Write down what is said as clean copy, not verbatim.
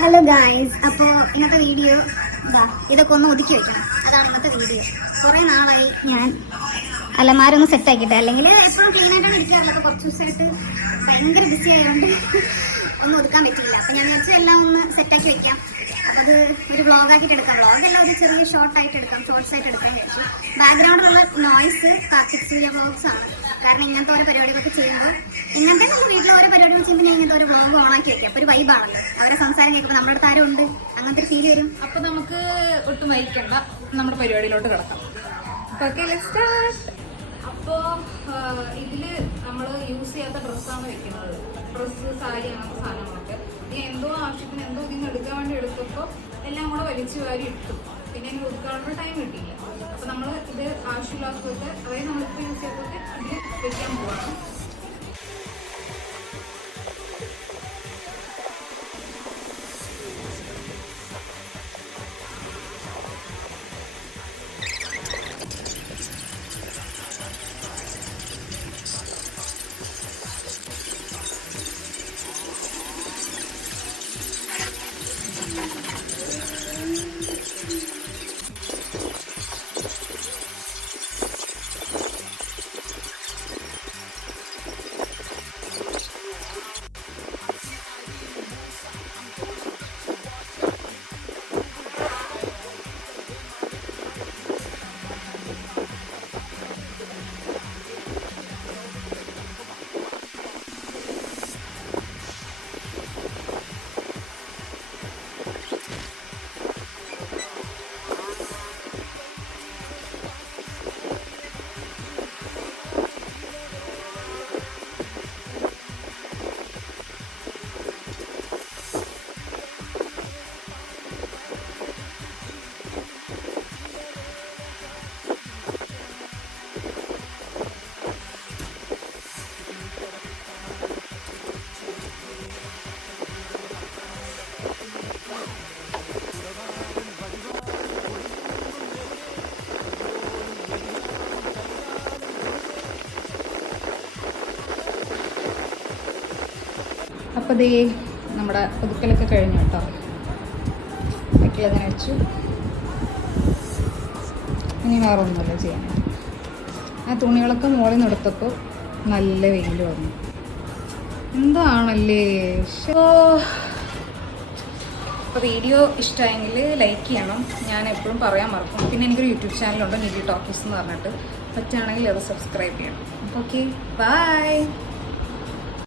Hello guys, അപ്പോൾ ഇന്നത്തെ video ഇതൊക്കെ ഒന്ന് ഒതുക്കി വെക്കണം. അതാണ് ഇന്നത്തെ വീഡിയോ. കുറേ നാളായി ഞാൻ അലമാരൊന്ന് സെറ്റ് ആക്കിയിട്ട്, അല്ലെങ്കിൽ എപ്പോഴും ക്ലീൻ ആയിട്ടാണ് ഇരിക്കാറില്ല. അപ്പോൾ കുറച്ച് ദിവസമായിട്ട് ഭയങ്കര ബിസി ആയതുകൊണ്ട് ഒന്നും ഒതുക്കാൻ പറ്റില്ല. അപ്പോൾ ഞാൻ വിചാരിച്ചു എല്ലാം ഒന്ന് സെറ്റാക്കി വെക്കാം. അപ്പോൾ അത് ഒരു വ്ളോഗാക്കിയിട്ട് എടുക്കാം. വ്ളോഗെല്ലാം ഒരു ചെറിയ ഷോർട്ടായിട്ട് എടുക്കാം, ഷോർട്സ് ആയിട്ട് എടുക്കാൻ വിചാരിച്ചു. ബാക്ക്ഗ്രൗണ്ടിലുള്ള നോയ്സ് കാർത്തിക്സിലെ വ്ളോഗ്സ് ആണ്. കാരണം ഇങ്ങനത്തെ ഓരോ പരിപാടികളൊക്കെ ചെയ്യുമ്പോൾ, ഇങ്ങനത്തെ നമ്മൾ വീട്ടിലെ ഓരോ പരിപാടികൾ ചെയ്യുമ്പോൾ ഞാൻ ഇങ്ങനത്തെ ഒരു വ്ളോഗ് ഓണാക്കി വെക്കാം. അപ്പോൾ ഒരു വൈബാണല്ലോ, അവരെ സംസാരം കേൾക്കുമ്പോൾ നമ്മുടെ അടുത്ത് ആരും ഉണ്ട്, അങ്ങനത്തെ ഒരു ഫീൽ വരും. അപ്പോൾ നമുക്ക് ഒട്ടും വൈകിക്കണ്ട, നമ്മുടെ പരിപാടിയിലോട്ട് കിടക്കാം. അപ്പോൾ ഇതില് നമ്മൾ യൂസ് ചെയ്യാത്ത ഡ്രസ്സാണ് വെക്കുന്നത്. ഡ്രസ്സ്, സാരി, അങ്ങനത്തെ സാധനങ്ങളൊക്കെ എന്തോ ആവശ്യത്തിന് എന്തോ ഇതിന് എടുക്കാൻ വേണ്ടി എടുത്തപ്പോൾ എല്ലാം കൂടെ വലിച്ചു വാരി ഇട്ടു. പിന്നെ എനിക്ക് ഒതുക്കാനുള്ള ടൈം കിട്ടിയില്ല. അപ്പോൾ നമ്മൾ ഇത് ആവശ്യമില്ലാത്തതൊക്കെ, അതായത് നമ്മളിപ്പോൾ യൂസ് ചെയ്യാത്തതൊക്കെ ഇതിൽ വെക്കാൻ പോവാണ്. അപ്പോൾ ദേ നമ്മുടെ ഒതുക്കലൊക്കെ കഴിഞ്ഞു കേട്ടോ. ഒതുക്കലങ്ങനെ വെച്ചു. ഇനി വേറെ ഒന്നുമില്ല ചെയ്യാൻ. ആ തുണികളൊക്കെ മുകളിൽ നിന്ന് എടുത്തപ്പോൾ നല്ല വെയിൽ വന്നു. എന്താണല്ലേ. അപ്പോൾ വീഡിയോ ഇഷ്ടമായെങ്കിൽ ലൈക്ക് ചെയ്യണം. ഞാൻ എപ്പോഴും പറയാൻ മറക്കും. പിന്നെ എനിക്കൊരു യൂട്യൂബ് ചാനലുണ്ട്, നിധി ടോക്കീസ് എന്ന് പറഞ്ഞിട്ട്. പറ്റുകയാണെങ്കിൽ അത് സബ്സ്ക്രൈബ് ചെയ്യണം. Okay, by.